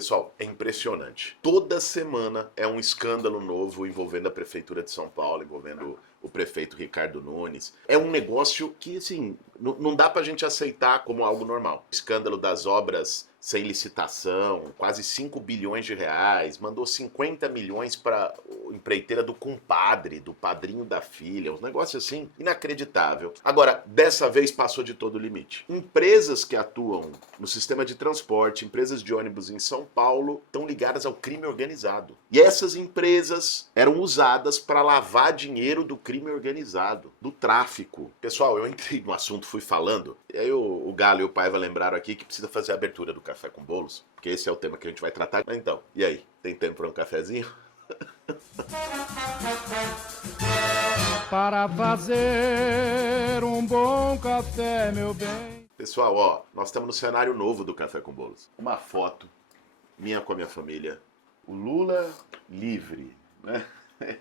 Pessoal, é impressionante. Toda semana é um escândalo novo envolvendo a Prefeitura de São Paulo, envolvendo o prefeito Ricardo Nunes. É um negócio que, assim, não dá pra gente aceitar como algo normal. O escândalo das obras sem licitação, quase 5 bilhões de reais, mandou 50 milhões para empreiteira do compadre, do padrinho da filha, uns negócios assim, inacreditável. Agora, dessa vez passou de todo o limite. Empresas que atuam no sistema de transporte, empresas de ônibus em São Paulo, estão ligadas ao crime organizado. E essas empresas eram usadas para lavar dinheiro do crime organizado, do tráfico. Pessoal, eu entrei no assunto, fui falando, e aí o Galo e o Paiva lembraram aqui que precisa fazer a abertura do Café com Bolos, porque esse é o tema que a gente vai tratar. Então, e aí, tem tempo para um cafezinho? Para fazer um bom café, meu bem. Pessoal, ó, nós estamos no cenário novo do Café com Bolos. Uma foto minha com a minha família. O Lula livre, né?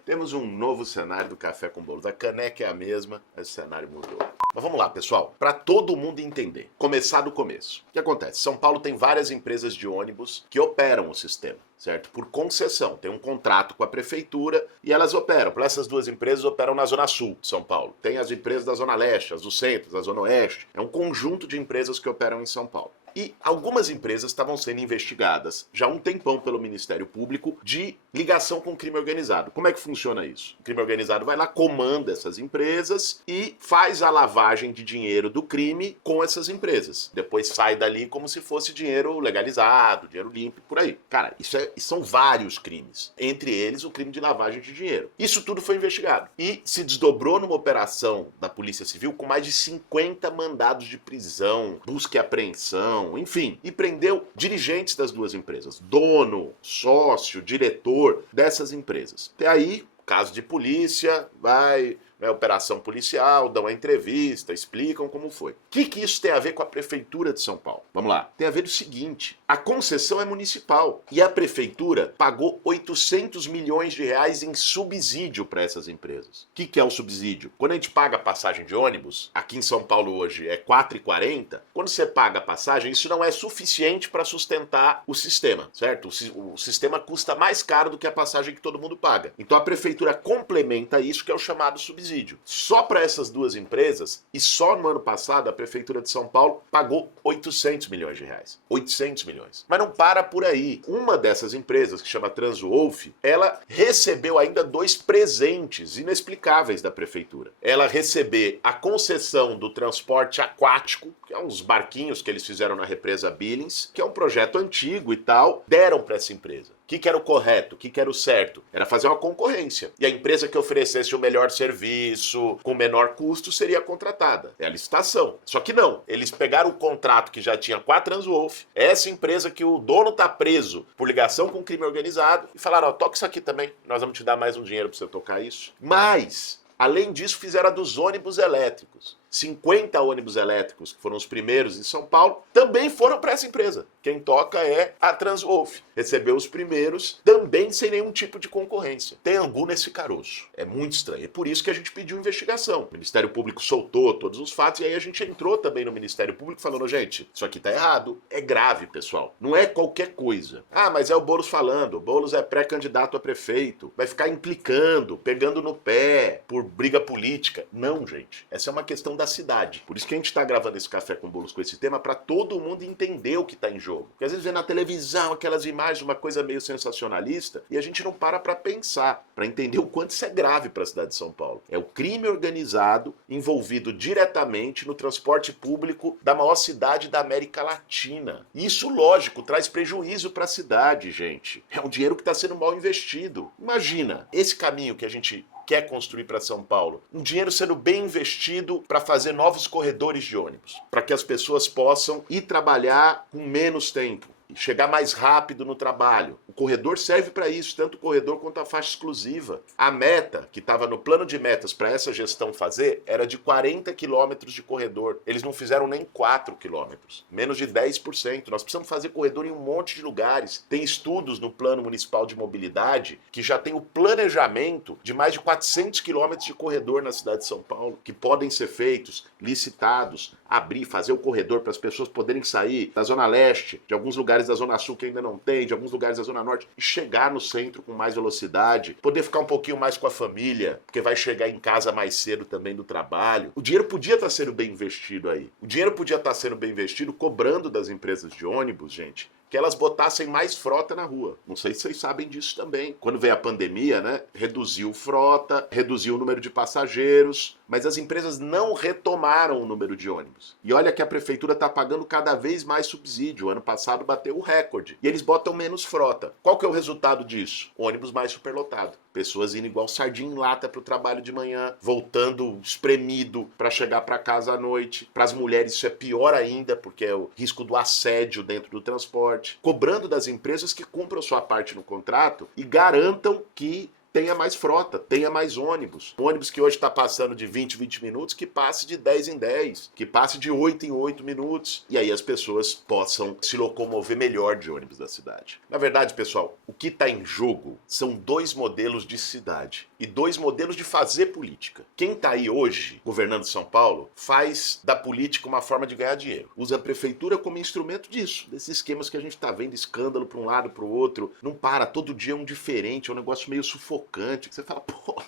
Temos um novo cenário do Café com Bolos. A caneca é a mesma, mas o cenário mudou. Mas vamos lá, pessoal, para todo mundo entender. Começar do começo. O que acontece? São Paulo tem várias empresas de ônibus que operam o sistema, certo? Por concessão. Tem um contrato com a prefeitura e elas operam. Por essas duas empresas operam na Zona Sul de São Paulo. Tem as empresas da Zona Leste, as do Centro, da Zona Oeste. É um conjunto de empresas que operam em São Paulo. E algumas empresas estavam sendo investigadas já há um tempão pelo Ministério Público de ligação com o crime organizado. Como é que funciona isso? O crime organizado vai lá, comanda essas empresas e faz a lavagem de dinheiro do crime com essas empresas. Depois sai dali como se fosse dinheiro legalizado, dinheiro limpo, por aí. Cara, são vários crimes. Entre eles, o crime de lavagem de dinheiro. Isso tudo foi investigado. E se desdobrou numa operação da Polícia Civil com mais de 50 mandados de prisão, busca e apreensão, enfim, e prendeu dirigentes das duas empresas, dono, sócio, diretor dessas empresas. Até aí, caso de polícia, vai, operação policial, dão a entrevista, explicam como foi. O que isso tem a ver com a Prefeitura de São Paulo? Vamos lá. Tem a ver o seguinte, a concessão é municipal e a Prefeitura pagou 800 milhões de reais em subsídio para essas empresas. O que é o subsídio? Quando a gente paga a passagem de ônibus, aqui em São Paulo hoje é R$ 4,40, quando você paga a passagem, isso não é suficiente para sustentar o sistema, certo? O sistema custa mais caro do que a passagem que todo mundo paga. Então a Prefeitura complementa isso, que é o chamado subsídio. Só para essas duas empresas, e só no ano passado, a Prefeitura de São Paulo pagou 800 milhões de reais. 800 milhões. Mas não para por aí. Uma dessas empresas, que chama Transwolf, ela recebeu ainda 2 presentes inexplicáveis da Prefeitura. Ela receber a concessão do transporte aquático, que é uns barquinhos que eles fizeram na represa Billings, que é um projeto antigo e tal, deram para essa empresa. O que era o correto? O que era o certo? Era fazer uma concorrência. E a empresa que oferecesse o melhor serviço, com menor custo, seria contratada. É a licitação. Só que não. Eles pegaram o contrato que já tinha com a Transwolf, essa empresa que o dono tá preso por ligação com crime organizado, e falaram, ó, toca isso aqui também. Nós vamos te dar mais um dinheiro para você tocar isso. Mas, além disso, fizeram a dos ônibus elétricos. 50 ônibus elétricos, que foram os primeiros em São Paulo, também foram para essa empresa. Quem toca é a Transwolf. Recebeu os primeiros, também sem nenhum tipo de concorrência. Tem angu nesse caroço. É muito estranho. É por isso que a gente pediu investigação. O Ministério Público soltou todos os fatos e aí a gente entrou também no Ministério Público falando, gente, isso aqui tá errado. É grave, pessoal. Não é qualquer coisa. Ah, mas é o Boulos falando. O Boulos é pré-candidato a prefeito. Vai ficar implicando, pegando no pé por briga política. Não, gente. Essa é uma questão da cidade. Por isso que a gente está gravando esse Café com Bolos com esse tema, para todo mundo entender o que está em jogo. Porque às vezes vê na televisão aquelas imagens, uma coisa meio sensacionalista, e a gente não para pensar, para entender o quanto isso é grave para a cidade de São Paulo. É o crime organizado envolvido diretamente no transporte público da maior cidade da América Latina. E isso, lógico, traz prejuízo para a cidade, gente. É um dinheiro que está sendo mal investido. Imagina, esse caminho que a gente quer construir para São Paulo, um dinheiro sendo bem investido para fazer novos corredores de ônibus, para que as pessoas possam ir trabalhar com menos tempo, chegar mais rápido no trabalho. O corredor serve para isso, tanto o corredor quanto a faixa exclusiva. A meta, que estava no plano de metas para essa gestão fazer, era de 40 quilômetros de corredor. Eles não fizeram nem 4 quilômetros, menos de 10%. Nós precisamos fazer corredor em um monte de lugares. Tem estudos no Plano Municipal de Mobilidade que já tem o planejamento de mais de 400 quilômetros de corredor na cidade de São Paulo, que podem ser feitos, licitados, abrir, fazer o corredor para as pessoas poderem sair da Zona Leste, de alguns lugares lugares da Zona Sul que ainda não tem, de alguns lugares da Zona Norte, e chegar no centro com mais velocidade, poder ficar um pouquinho mais com a família, porque vai chegar em casa mais cedo também do trabalho. O dinheiro podia estar sendo bem investido aí. O dinheiro podia estar sendo bem investido cobrando das empresas de ônibus, gente, que elas botassem mais frota na rua. Não sei se vocês sabem disso também. Quando veio a pandemia, né, reduziu frota, reduziu o número de passageiros, mas as empresas não retomaram o número de ônibus. E olha que a prefeitura está pagando cada vez mais subsídio. O ano passado bateu o recorde. E eles botam menos frota. Qual que é o resultado disso? Ônibus mais superlotado. Pessoas indo igual sardinha em lata para o trabalho de manhã, voltando espremido para chegar para casa à noite. Para as mulheres isso é pior ainda, porque é o risco do assédio dentro do transporte. Cobrando das empresas que cumpram sua parte no contrato e garantam que tenha mais frota, tenha mais ônibus. Um ônibus que hoje está passando de 20 minutos, que passe de 10 em 10, que passe de 8 em 8 minutos. E aí as pessoas possam se locomover melhor de ônibus da cidade. Na verdade, pessoal, o que está em jogo são 2 modelos de cidade e 2 modelos de fazer política. Quem está aí hoje, governando São Paulo, faz da política uma forma de ganhar dinheiro. Usa a prefeitura como instrumento disso, desses esquemas que a gente está vendo, escândalo para um lado, para o outro. Não para, todo dia é um diferente, é um negócio meio sufocante. Que você fala, pô,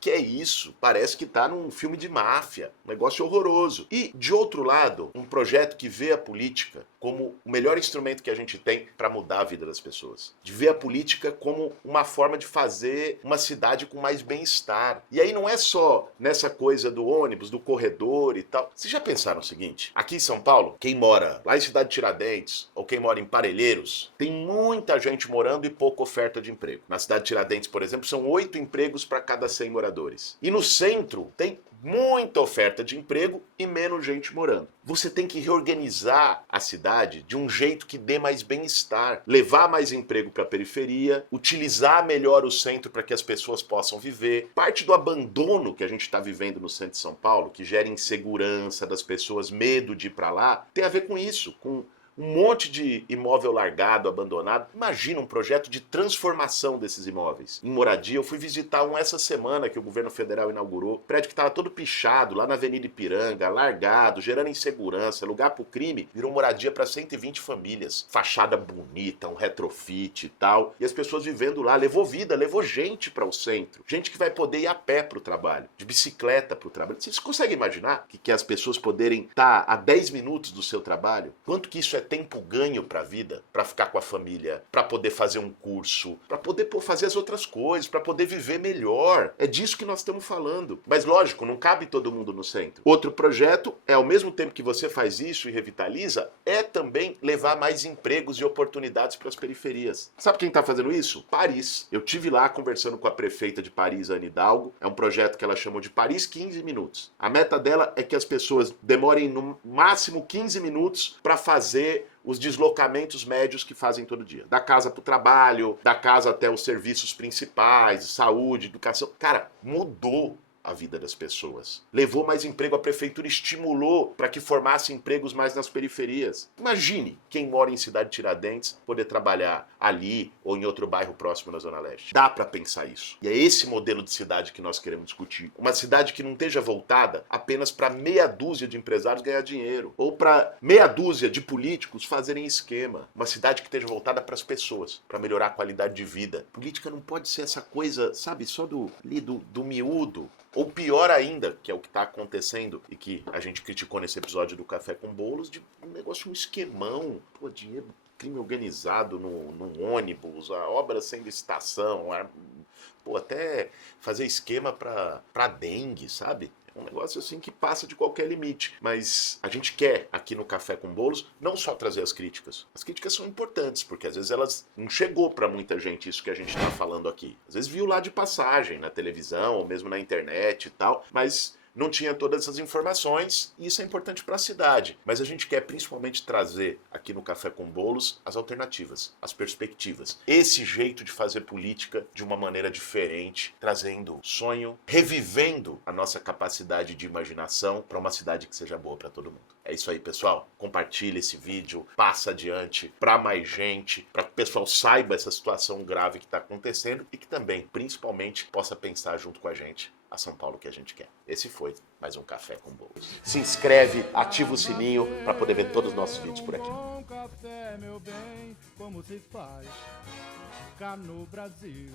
que é isso? Parece que tá num filme de máfia, um negócio horroroso. E, de outro lado, um projeto que vê a política como o melhor instrumento que a gente tem para mudar a vida das pessoas. De ver a política como uma forma de fazer uma cidade com mais bem-estar. E aí não é só nessa coisa do ônibus, do corredor e tal. Vocês já pensaram o seguinte? Aqui em São Paulo, quem mora lá em Cidade Tiradentes, ou quem mora em Parelheiros, tem muita gente morando e pouca oferta de emprego. Na Cidade Tiradentes, por exemplo, são 8 empregos para cada 100 moradores. E no centro tem muita oferta de emprego e menos gente morando. Você tem que reorganizar a cidade de um jeito que dê mais bem-estar, levar mais emprego para a periferia, utilizar melhor o centro para que as pessoas possam viver. Parte do abandono que a gente está vivendo no centro de São Paulo, que gera insegurança das pessoas, medo de ir para lá, tem a ver com isso, com um monte de imóvel largado, abandonado. Imagina um projeto de transformação desses imóveis em moradia. Eu fui visitar um essa semana que o governo federal inaugurou. Prédio que estava todo pichado, lá na Avenida Ipiranga, largado, gerando insegurança, lugar para o crime. Virou moradia para 120 famílias. Fachada bonita, um retrofit e tal. E as pessoas vivendo lá. Levou vida, levou gente para o centro. Gente que vai poder ir a pé para o trabalho, de bicicleta para o trabalho. Vocês conseguem imaginar que as pessoas poderem estar a 10 minutos do seu trabalho? Quanto que isso é tempo ganho para a vida, para ficar com a família, para poder fazer um curso, para poder fazer as outras coisas, para poder viver melhor. É disso que nós estamos falando. Mas lógico, não cabe todo mundo no centro. Outro projeto é, ao mesmo tempo que você faz isso e revitaliza, é também levar mais empregos e oportunidades para as periferias. Sabe quem está fazendo isso? Paris. Eu tive lá conversando com a prefeita de Paris, Anne Hidalgo. É um projeto que ela chamou de Paris 15 minutos. A meta dela é que as pessoas demorem no máximo 15 minutos para fazer os deslocamentos médios que fazem todo dia. Da casa para o trabalho, da casa até os serviços principais, saúde, educação. Cara, mudou a vida das pessoas. Levou mais emprego, a prefeitura estimulou para que formasse empregos mais nas periferias. Imagine quem mora em Cidade Tiradentes poder trabalhar ali ou em outro bairro próximo na Zona Leste. Dá para pensar isso. E é esse modelo de cidade que nós queremos discutir. Uma cidade que não esteja voltada apenas para meia dúzia de empresários ganhar dinheiro ou para meia dúzia de políticos fazerem esquema. Uma cidade que esteja voltada para as pessoas, para melhorar a qualidade de vida. Política não pode ser essa coisa, sabe, só do miúdo. Ou pior ainda, que é o que está acontecendo e que a gente criticou nesse episódio do Café com Bolos, de um negócio, um esquemão, pô, dinheiro, crime organizado num ônibus, a obra sem licitação, pô, até fazer esquema para dengue, sabe? Um negócio assim que passa de qualquer limite. Mas a gente quer, aqui no Café com Bolos, não só trazer as críticas. As críticas são importantes, porque às vezes elas não chegou para muita gente isso que a gente está falando aqui. Às vezes viu lá de passagem, na televisão, ou mesmo na internet e tal, mas não tinha todas essas informações, e isso é importante para a cidade. Mas a gente quer principalmente trazer aqui no Café com Bolos as alternativas, as perspectivas. Esse jeito de fazer política de uma maneira diferente, trazendo sonho, revivendo a nossa capacidade de imaginação para uma cidade que seja boa para todo mundo. É isso aí, pessoal. Compartilha esse vídeo, passa adiante para mais gente, para que o pessoal saiba essa situação grave que está acontecendo e que também, principalmente, possa pensar junto com a gente a São Paulo que a gente quer. Esse foi mais um Café com Bolos. Se inscreve, ativa o sininho para poder ver todos os nossos vídeos por aqui. café, meu bem, como se faz cá no Brasil.